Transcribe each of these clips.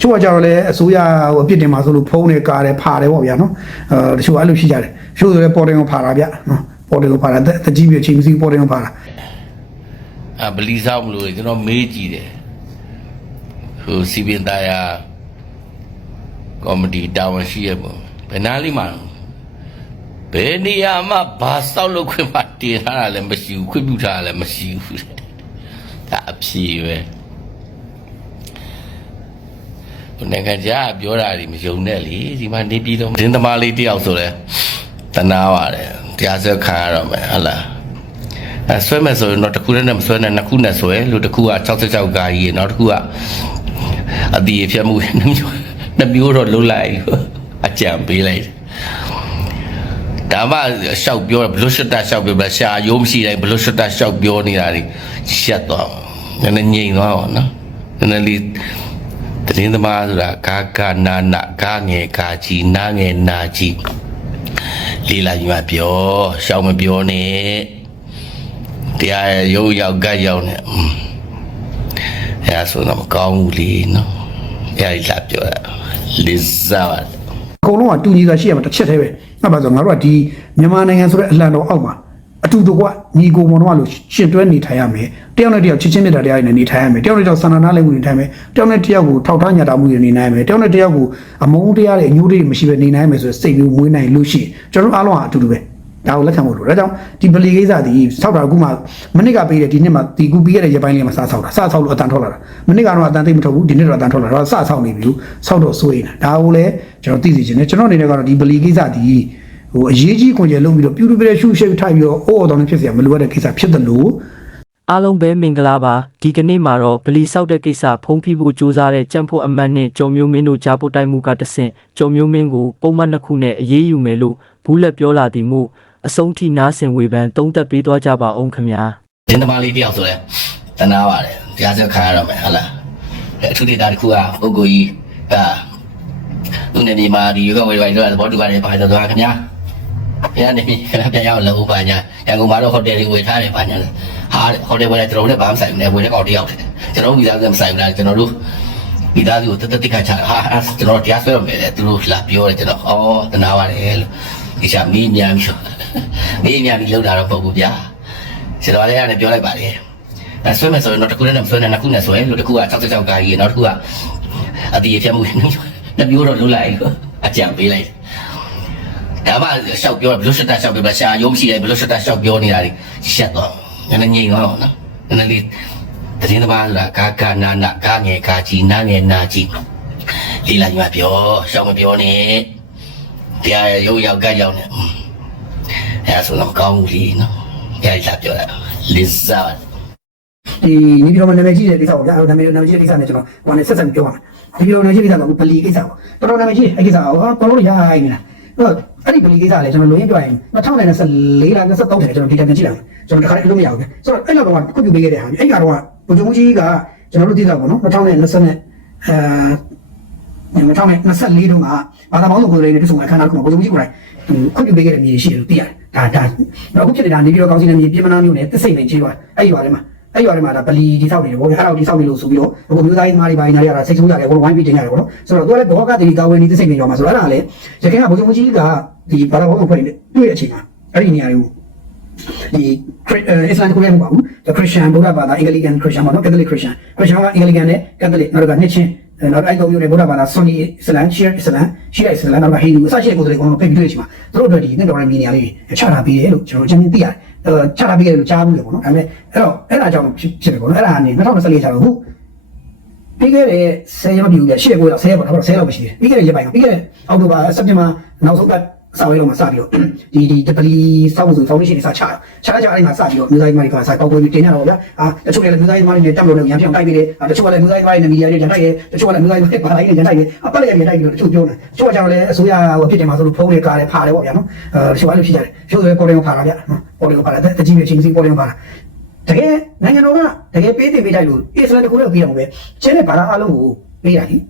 ချို့ကကြတော့လေအစိုးရဟိုအပြစ်တင်မှာဆိုလို့ဖုံးတယ်ကားတယ်ဖာတယ်ပေါ့ဗျာနော်အဲတချို့အဲ့လိုရှိကြတယ်တချို့ဆိုလေပေါ်တင်ကိုဖာတာဗျနော်ပေါ်တင်ကိုဖာတာတတကြီးပြချင်းစီပေါ်တင်ကိုဖာတာအဘလီဆောင်မလို့ကျွန်တော်မေးကြည့်တယ်ဟိုစီပင်သားယာကောမတီတာဝန်ရှိရပုံဘယ်နာလိမ့်မှာဘယ်နေရာမှာဘာစောက်လို့ခွင့်မတင်ထားတာလည်းမရှိဘူးခွင့်ပြုထားတာလည်းမရှိဘူးဒါအဖြေပဲဘယ် နိုင်ငံခြားကပြောတာတွေမယုံနဲ့လေဒီမှာနေပြည်တော်ဒင်းသမားလေးတယောက်ဆိုလဲတနာပါတယ်တရားစွဲခံရတော့မယ်ဟုတ်လားအဲဆွဲမယ်ဆိုရင်တော့တစ်ခုနဲ့မဆွဲနဲ့နှစ်ခုနဲ့ဆွဲလို့တစ်ခုက66ကာကြီးရေနောက်တစ်ခုကအတီးဖြတ်မှုနှစ်မျိုးနှစ်မျိုးတော့လုံးလိုက်အကြံပေးလိုက်ဒါမှရှောက်ပြောဘလို့ရှတ်တာရှောက်ပြောဘရှာရိုးမရှိတိုင်းဘလို့ရှတ်တာရှောက်ပြောနေတာတွေရှက်သွားနည်းနည်းငြိမ်သွားပါနော်နည်းနည်းလေး တရင်သမားဆိုတာကာကာနာနာကာငယ်ကာကြီးနာငယ်နာကြီးလေးလာညီမပြောရှောက်မပြောနဲ့တရားရုပ်ရောက်ဂတ်ရောက်နေอืมအဲဒါဆိုတော့မကောင်းဘူးလေနော်အဲဒီလာပြောတာလစ်စားပါအကုန်လုံးကတူညီတာရှိရမှာတစ်ချက်တည်းပဲအဲ့ပါဆိုငါတို့ကဒီမြန်မာနိုင်ငံဆိုတဲ့အလံတော်အောက်မှာအတူတူက ညီကိုမောင်တို့ကလို့ရှင်တွဲနေထိုင်ရမယ်တယောက်နဲ့တယောက်ချစ်ချင်းမြတ်တာတရားတွေနဲ့နေထိုင်ရမယ်တယောက်နဲ့တယောက်ဆန္ဒနာလည်းဝင်နေထိုင်မယ်တယောက်နဲ့တယောက်ကိုထောက်ထားညတာမှုတွေနေနိုင်မယ်တယောက်နဲ့တယောက်ကိုအမုန်းတရားတွေအညိုးတွေမရှိဘဲနေနိုင်မယ်ဆိုတဲ့စိတ်မျိုးမွေးနိုင်လို့ရှိရင်ကျွန်တော်တို့အားလုံးကအတူတူပဲဒါကိုလက်ခံဖို့လိုဒါကြောင့်ဒီဗလီကိစ္စဒီဆောက်တာအခုမှမနစ်ကပေးတယ်ဒီနှစ်မှဒီကူပြီးရတဲ့ရပိုင်းလေးမှာစဆောက်တာစဆောက်လို့အတန်ထွက်လာတာမနစ်ကတော့အတန်သိမ့်မထွက်ဘူးဒီနှစ်တော့အတန်ထွက်လာတော့စဆောက်နေပြီလို့ဆောက်တော့စိုးရင်ဒါကိုလည်းကျွန်တော်သိစီခြင်းနဲ့ကျွန်တော်အနေနဲ့ကတော့ဒီဗလီကိစ္စဒီ ဟိုအရေးကြီးခွန်ကျယ်လုံးပြီးတော့ပြူတူပြဲရှုရှုထိုက်ပြီးတော့အော့အော်တောင်းနေဖြစ်စရာမလိုအပ်တဲ့ကိစ္စဖြစ်တယ်လို့အားလုံးပဲမင်္ဂလာပါဒီကနေ့မှာတော့ဗလီဆောက်တဲ့ကိစ္စဖုံးဖိဖို့ကြိုးစားတဲ့ကြံဖို့အမတ်နဲ့ကျော်မျိုးမင်းတို့ကြားဖို့တိုက်မှုကတဆင့်ကျော်မျိုးမင်းကိုပုံမှန်နှစ်ခုနဲ့အေးအေးယူမယ်လို့ဘူးလက်ပြောလာသည်မို့အဆုံးထိနားဆင်ဝေဖန်သုံးသပ်ပေးသွားကြပါအောင်ခင်ဗျာဒင်းသမားလေးတယောက်ဆိုလဲတနာပါတယ်တရားစွဲခံရတော့မယ်ဟုတ်လားအထူးဒေတာတစ်ခုကပုဂ္ဂိုလ်ကြီးကသူ့နေပြည်မှာဒီရုပ်ကဝေဝိုင်းတို့ကသဘောတူပါတယ်ပါတယ်သွားခင်ဗျာ ဘုရားနေပြီခင်ဗျာပြန်ရောက်လို့ပါညာရန်ကုန်မှာတော့ဟိုတယ်လေးဝေထားတယ်ပါညာဟာဟိုတယ်ဝယ်တယ်ကျွန်တော်တို့လည်းဘာမှမဆိုင်ဘူးလေဝယ်တဲ့ကောင်တယောက်တယ်ကျွန်တော်တို့မိသားစုမဆိုင်ဘူးလားကျွန်တော်တို့မိသားစုကိုတက်တက်တိခါချဟာကျွန်တော်တရားစွဲရမယ်လေသူတို့လာပြောတယ်ကျွန်တော်ဩတနာပါတယ်လို့ဒီချာမီးများပြီမီးများပြီလောက်တာတော့ပုဂ္ဂိုလ်ဗျာကျွန်တော်လည်းအဲ့ဒါပြောလိုက်ပါလေအဲဆွဲမယ်ဆိုရင်တော့တစ်ခုနဲ့မဆွဲနဲ့နှစ်ခုနဲ့ဆွဲလို့တစ်ခုက66ကာကြီးနောက်တစ်ခုကအတီးဖြတ်မှုနှစ်မျိုးတော့လုံးလိုက်အကြံပေးလိုက် ဒါမှရှောက်ပြောဘလို့ရှက်တာရှောက်ပြောရှာရုံးမရှိတယ်ဘလို့ရှက်တာရှောက်ပြောနေတာတွေရှက်တော့နည်းနည်းငြိမ်သွားအောင်နော်နည်းနည်းလေးတရင်သမားဆိုတာကာကာနာနာကာငယ်ကာကြီးနာငယ်နာကြီးလေးလာညီမပြောရှောက်မပြောနဲ့တရားရုံးရောက်ကြရောက်နေအဲဒါဆိုတော့မကောင်းဘူးလीနော်အဲ့ဒါပြောတာလစ်စားဒီညီပြောမနာမည်ကြီးတဲ့ကိစ္စကိုဗျာနာမည်နာမည်ကြီးတဲ့ကိစ္စနဲ့ကျွန်တော်ဟိုကနေဆက်ဆက်ပြောပါမယ်ဒီပြောနာမည်ကြီးကိစ္စကဗလီကိစ္စပေါ့တော်တော်နာမည်ကြီးအဲ့ကိစ္စကိုဟာတော်တော်ရိုင်းနေတာ အဲ့ဒီဗလီကိစ္စလေကျွန်တော်လိုရင်းပြောရင်2024လား23ထဲကျွန်တော်ဒီတိုင်းကြည့်လာကျွန်တော်တခါတည်းလို့မရဘူးပဲဆိုတော့အဲ့လောက်တော့ခုပြပေးခဲ့တဲ့ဟာအဲ့ကတော့ဘုံကြီးကကျွန်တော်တို့သိတာပေါ့နော်2020နဲ့အဲ2024တုန်းကဘာသာပေါင်းစုံကိုယ်လေးနဲ့တူဆုံအခမ်းအနားကဘုံကြီးကိုယ်တိုင်ခွင့်ပြုပေးခဲ့တဲ့မြေရှိတယ်လို့သိရတယ်ဒါဒါအခုဖြစ်နေတာနေပြီးတော့ကောင်းစီနဲ့မြေပြည်မနာမျိုးနဲ့တစ်စိမ့်နဲ့ကြီးသွားအဲ့ရွာထဲမှာ အဲ့ရွာထဲမှာဒါဗလီတိဆောက်နေတယ်ဗောအဲ့ဒါကိုတိဆောက်နေလို့ဆိုပြီးတော့အခုမျိုးသားရေးသမားတွေပိုင်းနားရတာစိတ်ဆိုးရတယ်ဘောဝိုင်းပြီးတင်ရတယ်ဗောနော်ဆိုတော့သူကလည်းဘောကတိကာဝယ်နေတစ်စိမ့်နဲ့ရွာမှာဆိုတော့အဲ့ဒါလည်းရခိုင်ကဘုံကြီးကဒီဘာသာပေါင်းစုံဖွဲ့နေတွေ့တဲ့အချိန်မှာအဲ့ဒီနေရာတွေကိုဒီအစ္စလာမ်ကိုလည်းမဟုတ်ပါဘူးခရစ်ယာန်ဗုဒ္ဓဘာသာအင်္ဂလိကန်ခရစ်ယာန်ပေါ့နော်ကက်သလစ်ခရစ်ယာန်ခရစ်ယာန်ကအင်္ဂလိကန်နဲ့ကက်သလစ်နောက်ကနှစ်ချင်းနောက်အဲ့သုံးမျိုးနဲ့ဗုဒ္ဓဘာသာဆွန်နီအစ္စလာမ်ရှီယာအစ္စလာမ်ရှီယာအစ္စလာမ်နောက်ကဟိန္ဒူအစရှိတဲ့ကိုယ်တွေကတော့ဖိတ်ပြီးတွေ့ချင်မှာသူတို့တို့ဒီနဲ့တော်ရမီနေရာလေးချထားပြီးတယ်လို့ကျွန်တော်အချင်းချင်းသိရတယ်အဲ ချထားပြီးတယ်လို့ကြားဘူးလေပေါ့နော်ဒါပေမဲ့အဲ့တော့အဲ့ဒါကြောင့်ဖြစ်ဖြစ်တယ်ပေါ့နော်အဲ့ဒါကနေ2024ချတော့ဟုတ်ပြီးခဲ့တဲ့10ရက်မပြည့်ဘူးပြရှေ့ကိုတော့10ရက်ပေါ့နော်10လောက်ပဲရှိတယ်ပြီးခဲ့တဲ့ရက်ပိုင်းပြီးခဲ့တဲ့အောက်တိုဘာစက်တင်ဘာနောက်ဆုံးပတ် စာရေးတော့မှစပြီးတော့ဒီဒီဒပလီစောက်မှုဆိုဖောင်ဒေးရှင်းတွေစချတာချတာချအဲ့မှာစပြီးတော့မျိုးသားရေးမားတွေကစပေါက်ပွဲပြီးတင်ရတော့ဗျာအာတချို့လည်းမျိုးသားရေးမားတွေနဲ့တက်လို့လည်းရံပြောင်းတိုက်ပြီးတယ်တချို့ကလည်းမျိုးသားရေးမားတွေနဲ့မီဒီယာတွေရန်တိုက်တယ်တချို့ကလည်းမျိုးသားရေးမားတွေပါလိုက်နဲ့ရန်တိုက်တယ်အပတ်လည်းရန်တိုက်ပြီးတော့တချို့ပြောတယ်တချို့ကကျတော့လည်းအစိုးရဟိုဖြစ်တယ်မှာဆိုလို့ဖုန်းတွေကားတယ်ဖာတယ်ပေါ့ဗျာနော်အဲတချို့အဲ့လိုရှိကြတယ်တချို့ဆိုလည်းပေါ်တယ်ကိုဖာတာဗျာနော်ပေါ်တယ်ကိုဖာတာတကြီးပဲချင်းစီပေါ်တယ်ကိုဖာတာတကယ်နိုင်ငံတော်ကတကယ်ပေးတင်ပေးလိုက်လို့အစ္စလာမ်တကူလည်းပြီးအောင်ပဲကျင်းတဲ့ဘာသာအလုံးကိုပေးရည်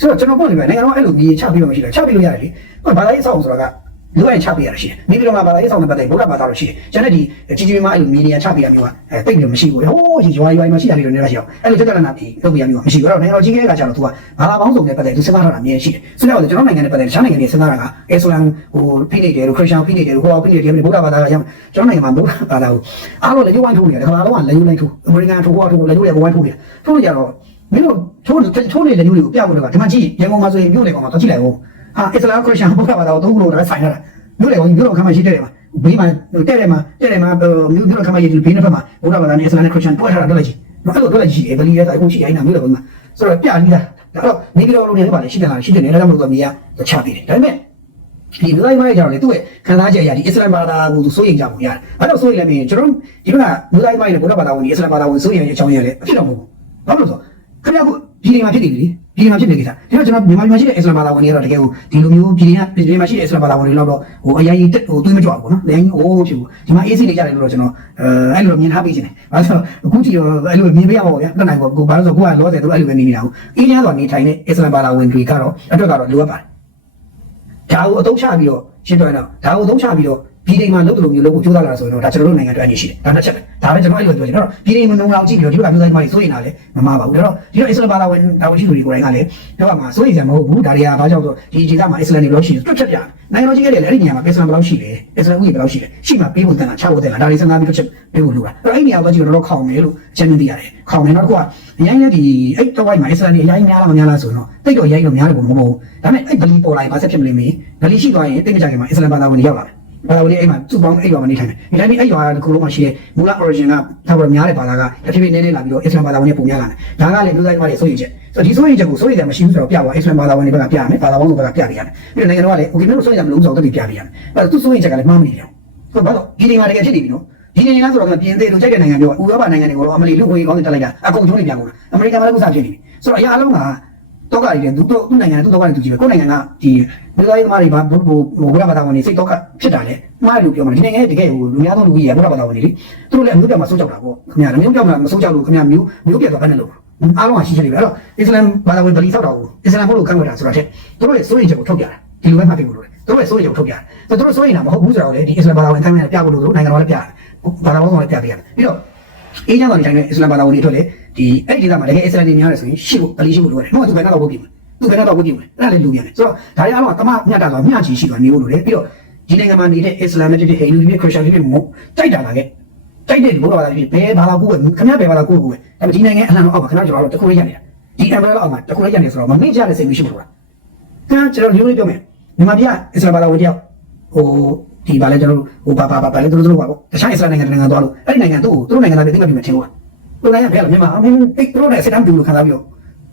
ဆိုတော့ကျွန်တော်ပြောနေပဲနိုင်ငံတော်အဲ့လိုမြေချပြီးမှမရှိတာချပြီးလို့ရတယ်လေဘာသာရေးအဆောက်အအုံဆိုတာကလူအဲ့ချပေးရရှိတယ်မိမိတို့မှာဘာသာရေးဆောင်တဲ့ပတ်သက်ဘုရားဘာသာလို့ရှိတယ်ကျန်တဲ့ဒီကြီးကြီးမားအဲ့လိုမီဒီယာချပေးရမျိုးကအဲတိတ်ပြီးမရှိဘူးဟိုးရွာရွာမှာရှိတာလေးတွေနေရရှိအောင်အဲ့လိုတက်တက်နာပြီးလုပ်ပြရမျိုးကမရှိဘူးအဲ့တော့နိုင်ငံတော်ကြီးကဲကကြတော့သူကဘာသာပေါင်းစုံတဲ့ပတ်သက်သူစဉ်းစားထားတာအမြဲရှိတယ်ဆိုတော့ကျွန်တော်နိုင်ငံနဲ့ပတ်သက်တခြားနိုင်ငံတွေစဉ်းစားတာကအစ္စလမ်ဟိုဖိနေတယ်လို့ခရစ်ယာန်ဖိနေတယ်လို့ဟိုဖိနေတယ်လို့ဘုရားဘာသာကရမ်းကျွန်တော်နိုင်ငံမှာဘုရားဘာသာကိုအားလုံးလည်းရုပ်ဝိုင်းထိုးနေတယ်ဒါကဘာလုံးကလည်းရုပ်လိုက်ထိုးအမေရိကန်ထိုးဟောထိုးလည်းရုပ်ရဘဝိုင်းထိုးနေတယ်ထိုးလို့ကြတော့ မင်းတို့ထိုးထိုးနေလည်းရုပ်တွေကိုပြဖို့တော့ဒီမှာကြည့်ရန်ကုန်မှာဆိုရင်မြို့လေကောင်မှာတော့ကြည့်လိုက်ဦးဟာအစ္စလာမ်ခရစ်ယာန်ဘုရားဘာသာကိုသုံးလို့လည်းဆိုင်ရတာမြို့လေကောင်မြို့တော်ခမ်းမရှိတဲ့တယ်မှာဘေးမှာတဲ့တယ်မှာတဲ့တယ်မှာမြို့မြို့တော်ခမ်းမရှိဘေးနှစ်ဖက်မှာဘုရားဘာသာနဲ့အစ္စလာမ်နဲ့ခရစ်ယာန်တွဲထားတာတော့လည်းကြီးနော်အဲ့လိုတော့လည်းကြီးတယ်ဗလီရဲဆိုင်ကိုရှိအိုင်းနာမြို့လေကောင်မှာဆိုတော့ပြပြီးသားဒါတော့နေပြည်တော်လိုနေပါလေရှိတယ်လားရှိတယ်လေဒါကြောင့်မလို့တော့မြေကချပေးတယ်ဒါပေမဲ့ဒီလူတိုင်းမိုင်းကြတော့လေသူ့ရဲ့ခံစားချက်အရာဒီအစ္စလာမ်ဘာသာကိုသူစိုးရိမ်ကြပုံရတယ်။ဘာလို့စိုးရိမ်လဲမင်းကျွန်တော်ဒီကလူတိုင်းမိုင်းနဲ့ဘုရားဘာသာဝင်ဒီအစ္စလာမ်ဘာသာဝင်စိုးရိမ်ရတဲ့အကြောင်းရလေအဖြစ်တော့မဟုတ်ဘူး။ဘာလို့လဲဆို ခင်ဗျားကဒီနေမှာဖြစ်နေပြီဒီနေမှာဖြစ်နေကြတာဒါတော့ကျွန်တော်မြန်မာပြည်မှာရှိတဲ့အစ္စလာမ်ဘာသာဝင်တွေကတော့တကယ်ကိုဒီလိုမျိုးပြည်နေပြည်နေမှာရှိတဲ့အစ္စလာမ်ဘာသာဝင်တွေတော့ဟိုအရင်ကြီးဟိုတွေးမကြွဘူးပေါ့နော်။လည်းဟိုးဖြစ်ဘူးဒီမှာအေးစိနေကြတယ်လို့တော့ကျွန်တော်အဲအဲ့လိုမြင်ထားပေးခြင်းတယ်။ဘာလို့ဆိုအခုကြည့်တော့အဲ့လိုမြင်ပေးရမှာပေါ့ဗျာ။တက်နိုင်ပေါ့ကိုဘာလို့ဆိုကိုကလောဆယ်သူအဲ့လိုပဲနေနေတာဟုတ်။အေးချမ်းစွာနေထိုင်တဲ့အစ္စလာမ်ဘာသာဝင်တွေကတော့အတွက်ကတော့လိုအပ်ပါတယ်။ဒါကိုအသုံးချပြီးတော့ရှင်းတော့တော့ဒါကိုအသုံးချပြီးတော့ ပြည်နေမှာလုပ်တယ်လို့မျိုးလုပ်ဖို့ကြိုးစားလာဆိုရင်တော့ဒါကျွန်တော်တို့နိုင်ငံအတွက်အရေးရှိတယ်။ဒါတစ်ချက်ပဲ။ဒါပဲကျွန်တော်အဲ့လိုပြောချင်တယ်။တော့ပြည်နေမနှုံအောင်ကြည့်ပြီးတော့ဒီလိုကမျိုးတိုင်းမှာစိုးရင်လာလေမမပါဘူး။ဒါတော့ဒီတော့အစ္စလာမ်ဘာသာဝင်တာဝန်ရှိသူတွေကိုယ်တိုင်ကလည်းတော့မှာစိုးရင်စရာမဟုတ်ဘူး။ဒါတွေကဘာကြောင့်ဆိုဒီဒေသမှာအစ္စလာမ်တွေဘယ်လောက်ရှိလဲတွက်ချက်ပြ။နိုင်ငံတော်ကြီးကလည်းအဲ့ဒီနေရာမှာအစ္စလာမ်ဘယ်လောက်ရှိလဲ။အစ္စလာမ်ဦးရေဘယ်လောက်ရှိလဲ။ရှိမှပေးဖို့တန်တာချဖို့တန်တာဒါတွေစဉ်းစားပြီးတွက်ချက်ပေးဖို့လိုတာ။အဲ့ဒီနေရာကိုကြည့်တော့တော့ခေါင်မယ်လို့အချက်မြင်သိရတယ်။ခေါင်တယ်နောက်တစ်ခုကအရင်လည်းဒီအဲ့တော့ဝိုင်းမှာအစ္စလာမ်တွေအရင်များလားမများလားဆိုတော့တိတ်တော့ရိုက်တော့များတယ်ပုံမဟုတ်ဘူး။ဒါပေမဲ့အဲ့ဗလီပေါ်လာရင်ဘာဆက်ဖြစ်မလဲမေ။ဗလီရှိသွားရင်တိတ်မကြခင်မှာအစ္စလာမ်ဘာသာဝင်တွေရောက်လာတယ်။ ဘာသာဝင်တွေအဲ့မှာစုပေါင်းအဲ့ရွာမှာနေထိုင်တယ်။ဒီတိုင်းအဲ့ရွာတစ်ခုလုံးမှာရှိတဲ့မူလ origin ကထားပြီးများတဲ့ဘာသာကတဖြည်းဖြည်းနည်းနည်းလာပြီးတော့အစ္စလာမ်ဘာသာဝင်တွေပုံများလာတယ်။ဒါကလည်းလူသားတွေမှာစိုးရိမ်ချက်။ဆိုတော့ဒီစိုးရိမ်ချက်ကိုစိုးရိမ်တယ်မရှိဘူးဆိုတော့ပြပါအစ္စလာမ်ဘာသာဝင်တွေဘက်ကပြရမယ်။ဘာသာဝင်တွေဘက်ကပြပြရတယ်။ပြီးတော့နိုင်ငံတော်ကလည်း okay မျိုးစိုးရိမ်တယ်မလို့ဆိုတော့တက်ပြီးပြပြရတယ်။အဲ့ဒါသူစိုးရိမ်ချက်ကလည်းမှားမနေတယ်။ဆိုတော့ဘာလို့ဒီနေရာတကယ်ဖြစ်နေပြီနော်။ဒီနေရာဆိုတော့ပြင်သေးလို့ကြိုက်တဲ့နိုင်ငံပြောဥရောပနိုင်ငံတွေကိုတော့အမလီလူ့ဝင်ကောင်းတွေတက်လိုက်တာအကုန်ချုံးနေပြန်ကုန်တာ။အမေရိကန်မှာလည်းဥစားဖြစ်နေပြီ။ဆိုတော့အရာအလုံးက တော့ကရီတယ်သူတို့သူ့နိုင်ငံသူ့တော့ကရီသူကြည့်ပဲကိုယ်နိုင်ငံကဒီလူသားရေးသမားတွေဘာဘုဘဘုရားဘာသာဝင်တွေစိတ်တော့ကဖြစ်တာလေမှားလို့ပြောမှာဒီနိုင်ငံရဲ့တကယ်ဟိုလူများသောလူကြီးရဘုရားဘာသာဝင်တွေလေသူတို့လည်းအမျိုးပြောင်မှာစိုးကြောက်တာပေါ့ခင်ဗျာမျိုးပြောင်မှာမစိုးကြောက်လို့ခင်ဗျာမျိုးမျိုးပြတ်သွားဘယ်နဲ့လို့အားလုံးကရှိချင်နေပြီအဲ့တော့အစ္စလာမ်ဘာသာဝင်ဗလီဆောက်တာကိုအစ္စလာမ်ဘုလို့ကန့်ဝတ်တာဆိုတော့တဲ့သူတို့ရဲ့စိုးရိမ်ချက်ကိုထုတ်ပြတာဒီလိုပဲမှတ်ပြီးလို့လေသူတို့ရဲ့စိုးရိမ်ချက်ကိုထုတ်ပြတာဆိုတော့သူတို့စိုးရိမ်တာမဟုတ်ဘူးဆိုတော့လေဒီအစ္စလာမ်ဘာသာဝင်အတိုင်းနဲ့ပြဖို့လို့သူတို့နိုင်ငံတော်လည်းပြတယ်ဘာသာဝင်ကလည်းပြပေးရတယ်ပြီးတော့အေးချမ်းတော်နေတိုင်းနဲ့အစ္စလာမ်ဘာသာဝင်တွေအတွက်လေ ဒီအဲ့ဒီဒေသမှာတကယ်အစ္စလာမ်တွေများတယ်ဆိုရင်ရှိဖို့ဗလီရှိဖို့လိုရတယ်။ဟုတ်ကဲ့သူဘယ်ကတော့ဘုတ်ပြီမလဲ။သူဘယ်တော့ဝတ်ပြမယ်အဲ့ဒါလည်းလူပြန်တယ်ဆိုတော့ဒါတွေအားလုံးကတမမြတ်တာဆိုမြတ်ချီရှိသွားနေလို့လေပြီးတော့ဒီနိုင်ငံမှာနေတဲ့အစ္စလာမ်နဲ့ဖြစ်ဖြစ်ဟိန္ဒူဖြစ်ဖြစ်ခရစ်ယာန်ဖြစ်ဖြစ်မို့တိုက်တာလာခဲ့တိုက်တဲ့ဒီဘုရားဘာသာဖြစ်ဘယ်ဘာသာကိုယ်ပဲခင်ဗျားဘယ်ဘာသာကိုယ်ကိုယ်ပဲဒါပေမဲ့ဒီနိုင်ငံအလှန်တော့အောက်မှာခင်ဗျားကျွန်တော်တို့တခုလေးရနေတာဒီ umbrella အောက်မှာတခုလေးရနေဆိုတော့မမေ့ကြတဲ့စိတ်မရှိဘူးလားခင်ဗျားကျွန်တော်ဒီလိုပြောမယ်မြန်မာပြည်ကအစ္စလာမ်ဘာသာဝင်တယောက်ဟိုဒီဘာလဲကျွန်တော်တို့ဟိုဘာဘာဘာလဲတို့တို့ပါပေါ့တခြားအစ္စလာမ်နိုင်ငံနိုင်ငံသွားလို့အဲ့ဒီနိုင်ငံသူ့ကိုသူတို့နိုင်ငံသားတွေသိမှတ်ပြီးမှထင်လို့ သူနိုင်ငံဖဲလာမြန်မာအမေတိတ်သူတို့နဲ့စစ်တမ်းတူလို့ခံစားပြီးတော့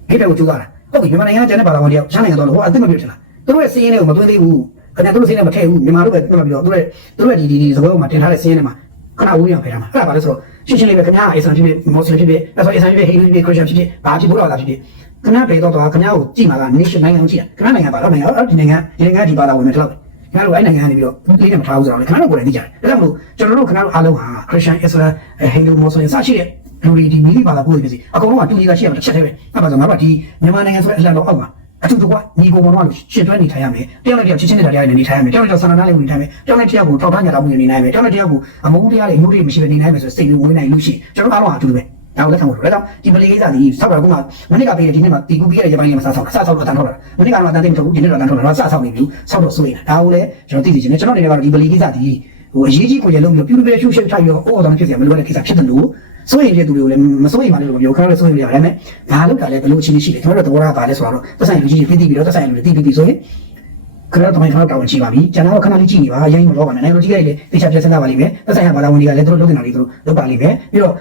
ဟိတဲ့ကိုကြိုးစားတာဟုတ်ပြီမြန်မာနိုင်ငံကကျန်တဲ့ဘာသာဝင်တယောက်ရှမ်းနိုင်ငံတော့ဟိုအသိမပြုတ်ထင်လားသူတို့ရဲ့စီးရင်တွေကိုမသွင်းသေးဘူးခင်ဗျားတို့စီးရင်မထည့်ဘူးမြန်မာတို့ပဲပြတ်ပြီးတော့သူတို့သူတို့ရဲ့ဒီဒီဒီသဘောမှာတင်ထားတဲ့စီးရင်တွေမှာခဏဝေးရဖယ်တာမှာအဲ့ဒါဘာလဲဆိုတော့ရှင်းရှင်းလေးပဲခင်ဗျားအစ္စလာမ်ဖြစ်ဖြစ်မွတ်စလင်ဖြစ်ဖြစ်အဲ့ဆိုအစ္စလာမ်ဖြစ်ဖြစ်ဟိန္ဒူဖြစ်ဖြစ်ခရစ်ယာန်ဖြစ်ဖြစ်ဘာဖြစ်ဘုရားလာဖြစ်ဖြစ်ခင်ဗျားဘယ်တော့တော့ခင်ဗျားကိုကြည့်မှာက nation နိုင်ငံကိုကြည့်တာခင်ဗျားနိုင်ငံပါတော့နိုင်ငံအဲ့ဒီနိုင်ငံဒီနိုင်ငံဒီဘာသာဝင်တွေတော့ခင်ဗျားတို့အဲ့နိုင်ငံကနေပြီးတော့လေးနဲ့မထားဘူးဆိုတော့လေခင်ဗျားတို့ကိုယ်တိုင်သိကြတယ်ဒါကြောင့်မို့ကျွန်တော်တို့ခင်ဗျားတို့အားလုံးဟာခရစ်ယာန်အစ္စလာမ်ဟိန္ဒူမွတ်စလင်စရှိတဲ့ လူတွေဒီမိလိဘာသာကိုယ်တွေဖြစ်စီအကုန်လုံးကတူညီတာရှိရမှာတစ်ချက်တည်းပဲအဲ့ဒါဆိုငါတို့ဒီမြန်မာနိုင်ငံဆိုတဲ့အလံတော်အောက်မှာအတူတကွညီကိုပေါ်တော့လို့ရှင်းတွဲနေထိုင်ရမယ်တယောက်နဲ့တယောက်ချင်းချင်းနဲ့တရားနဲ့နေထိုင်ရမယ်တယောက်နဲ့တယောက်ဆန္ဒနာလေးဝင်နေထိုင်မယ်တယောက်နဲ့တယောက်ကိုထောက်ထားကြတာမှုနေနိုင်မယ်တယောက်နဲ့တယောက်ကိုအမုန်းတရားတွေမျိုးတွေမရှိဘဲနေနိုင်မယ်ဆိုစိတ်ဝင်နိုင်လို့ရှိရင်ကျွန်တော်အားလုံးအတူတူပဲဒါကိုလက်ခံဖို့လိုဒါကြောင့်ဒီပလေကိစ္စဒီဆောက်တာကမှမနစ်ကပေးတဲ့ဒီနေ့မှဒီကူပြီးရတဲ့ရပိုင်းလေးမှာစဆောက်စဆောက်တော့တန်ထောက်တာမနစ်ကတော့တန်သိမ့်ထုတ်ဘူးဒီနေ့တော့တန်ထောက်တာတော့စဆောက်နေပြီဆောက်တော့စိုးရင်ဒါကိုလည်းကျွန်တော်သိသိချင်းကျွန်တော်အနေနဲ့ကတော့ဒီပလေကိစ္စဒီ ဟိုအရေးကြီးကိုရလုံးပြီးပြုလုပ်ပြရှုပ်ရှုပ်ထိုက်ရောအိုးတော်ဖြစ်စရာမလိုတဲ့ကိစ္စဖြစ်တယ်လို့စိုးရင်တဲ့သူတွေကိုလည်းမစိုးရင်ပါလို့ပြောခါရစိုးရင်ရတယ်ဒါပေမဲ့ဘာလို့ကလည်းဘယ်လိုချင်းရှိလဲကျွန်တော်တို့သဘောထားပါလဲဆိုတော့သက်ဆိုင်လူကြီးတွေသိသိပြီးတော့သက်ဆိုင်လူတွေသိသိပြီးဆိုရင်ခရတော့တိုင်းခါတော့ကြည့်ပါပြီကျွန်တော်ခဏလေးကြည့်နေပါရိုင်းမလို့ပါနဲ့နိုင်လို့ကြည့်လိုက်လေတေချာပြဆက်သားပါလိမ့်မယ်သက်ဆိုင်ရာဘာသာဝင်တွေကလည်းသူတို့လုပ်နေတာလေးသူတို့လုပ်ပါလိမ့်မယ်ပြီးတော့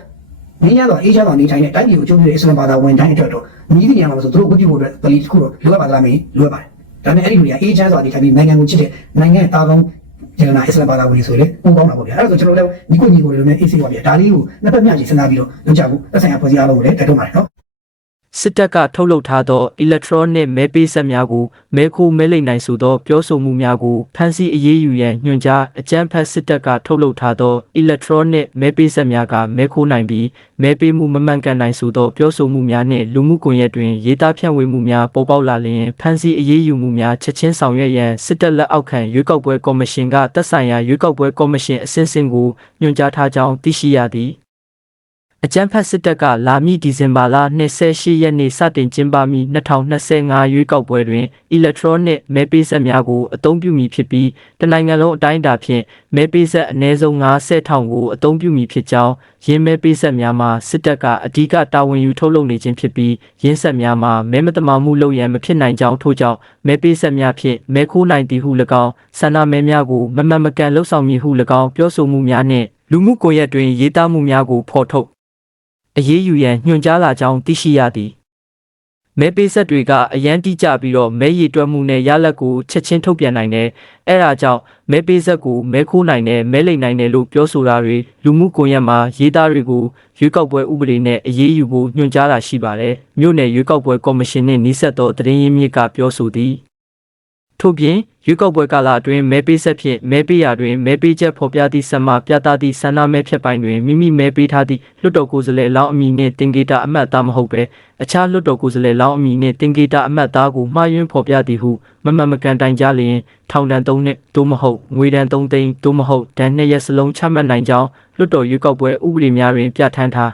မင်းရတော့အေးချမ်းတော်နေထိုင်တဲ့တိုင်းပြည်ကိုအကျိုးပြုတဲ့အစ္စလာမ်ဘာသာဝင်တိုင်းအတွက်တော့မြည်တဲ့နေရာမှာဆိုသူတို့ဝတ်ပြုဖို့အတွက်ပလီတစ်ခုတော့လိုအပ်ပါသလားမင်းလိုအပ်ပါတယ်ဒါပေမဲ့အဲ့ဒီလူတွေကအေးချမ်းစွာနေထိုင်ပြီးနိုင်ငံကိုချစ်တဲ့နိုင်ငံတာကောင်း ကျန်တာအစ္စလာမ်ဘာသာဝင်တွေဆိုလေပုံကောင်းတာပေါ့ဗျာအဲ့ဒါဆိုကျွန်တော်တို့ညီကိုညီကိုတွေလည်းအေးဆေးပါဗျာဒါလေးကိုနှစ်ပတ်မြတ်ကြီးစဉ်းစားပြီးတော့လုပ်ကြဖို့သက်ဆိုင်ရာဖွဲ့စည်းအားလုံးကိုလည်းတိုက်တွန်းပါတယ်နော် စစ်တပ်ကထုတ်လုပ်ထားသော electronic မဲပေးဆက်များကိုမဲခိုးမဲလိမ်နိုင်ဆိုသောပြောဆိုမှုများကိုဖမ်းဆီးအရေးယူရန်ညွှန်ကြားအကြမ်းဖက်စစ်တပ်ကထုတ်လုပ်ထားသော electronic မဲပေးဆက်များကမဲခိုးနိုင်ပြီးမဲပေးမှုမမှန်ကန်နိုင်ဆိုသောပြောဆိုမှုများနှင့်လူမှုကွန်ရက်တွင်ရေးသားဖြန့်ဝေမှုများပေါ်ပေါက်လာလျင်ဖမ်းဆီးအရေးယူမှုများချက်ချင်းဆောင်ရွက်ရန်စစ်တပ်လက်အောက်ခံရွေးကောက်ပွဲကော်မရှင်ကသက်ဆိုင်ရာရွေးကောက်ပွဲကော်မရှင်အဆင့်ဆင့်ကိုညွှန်ကြားထားကြောင်းသိရှိရသည် အကြမ်းဖက်စစ်တပ်ကလာမည့်ဒီဇင်ဘာလ28ရက်နေ့စတင်ကျင်းပမည့်2025ရွေးကောက်ပွဲတွင် electronic မဲပေးဆက်များကိုအသုံးပြုမည်ဖြစ်ပြီးတနိုင်ငံလုံးအတိုင်းအတာဖြင့်မဲပေးဆက်အနည်းဆုံး90ထောင်ကိုအသုံးပြုမည်ဖြစ်ကြောင်းရင်းမဲပေးဆက်များမှာစစ်တပ်ကအဓိကတာဝန်ယူထုတ်လုပ်နေခြင်းဖြစ်ပြီးရင်းဆက်များမှာမဲမတမာမှုလုပ်ရန်မဖြစ်နိုင်ကြောင်းထို့ကြောင့်မဲပေးဆက်များဖြင့်မဲခိုးနိုင်သည်ဟု၎င်းဆန္ဒမဲများကိုမမှန်မကန်လှုပ်ဆောင်မည်ဟု၎င်းပြောဆိုမှုများနှင့်လူမှုကွန်ရက်တွင်ရေးသားမှုများကိုဖော်ထုတ် အရေးယူရန်ညွှန်ကြားလာကြောင်းသိရှိရသည်မဲပေးဆက်တွေကအရန်တိကျပြီးတော့မဲရည်တွက်မှုနဲ့ရလက်ကိုချက်ချင်းထုတ်ပြန်နိုင်တယ်အဲဒါကြောင့်မဲပေးဆက်ကိုမဲခိုးနိုင်တယ်မဲလိမ်နိုင်တယ်လို့ပြောဆိုတာတွေလူမှုကွန်ရက်မှာရေးသားတွေကိုရွေးကောက်ပွဲဥပဒေနဲ့အရေးယူဖို့ညွှန်ကြားတာရှိပါတယ်မြို့နယ်ရွေးကောက်ပွဲကော်မရှင်နှင့်နှိစက်သောသတင်းရင်းမြစ်ကပြောဆိုသည် ထို့ပြင်ရွေးကောက်ပွဲကာလအတွင်းမဲပေးဆက်ဖြင့်မဲပေးရာတွင်မဲပေးချက်ဖော်ပြသည့်ဆက်မှပြသသည့်ဆန္ဒမဲဖြတ်ပိုင်းတွင်မိမိမဲပေးထားသည့်လွှတ်တော်ကိုယ်စားလှယ်လောင်းအမည်နှင့်တင်ကေတာအမှတ်အသားမဟုတ်ဘဲအခြားလွှတ်တော်ကိုယ်စားလှယ်လောင်းအမည်နှင့်တင်ကေတာအမှတ်အသားကိုမှားယွင်းဖော်ပြသည်ဟုမမှန်မကန်တိုင်ကြားလျင်ထောင်ဒဏ်၃နှစ်သို့မဟုတ်ငွေဒဏ်၃သိန်းသို့မဟုတ်ဒဏ်၂ရက်စလုံးချမှတ်နိုင်ကြောင်းလွှတ်တော်ရွေးကောက်ပွဲဥပဒေများတွင်ပြဋ္ဌာန်းထား